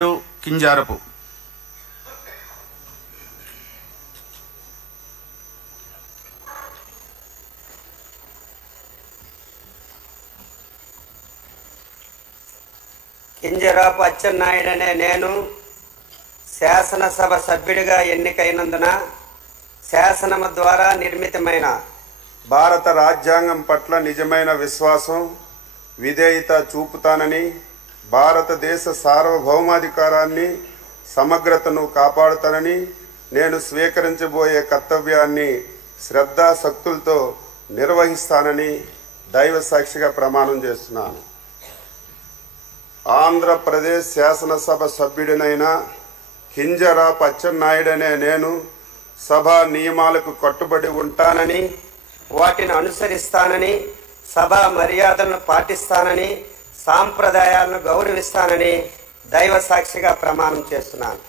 కింజారపు కింజరాపు అచ్చెన్నాయుడనే నేను శాసనసభ సభ్యుడిగా ఎన్నికైనందున శాసనము ద్వారా నిర్మితమైన భారత రాజ్యాంగం పట్ల నిజమైన విశ్వాసం విధేయత చూపుతానని, భారతదేశ సార్వభౌమాధికారాన్ని సమగ్రతను కాపాడుతానని, నేను స్వీకరించబోయే కర్తవ్యాన్ని శ్రద్ధాశక్తులతో నిర్వహిస్తానని దైవ సాక్షిగా ప్రమాణం చేస్తున్నాను. ఆంధ్రప్రదేశ్ శాసనసభ సభ్యుడినైన కింజరాపు అచ్చెన్నాయుడనే నేను సభా నియమాలకు కట్టుబడి ఉంటానని, వాటిని అనుసరిస్తానని, సభా మర్యాదలను పాటిస్తానని, సాంప్రదాయాలను గౌరవిస్తానని దైవ సాక్షిగా ప్రమాణం చేస్తున్నాను.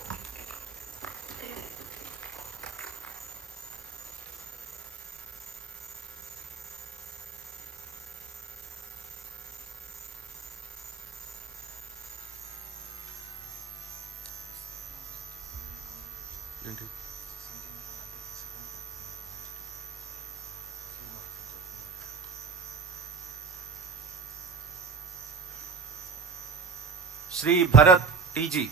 శ్రీ భరత్ టీజీ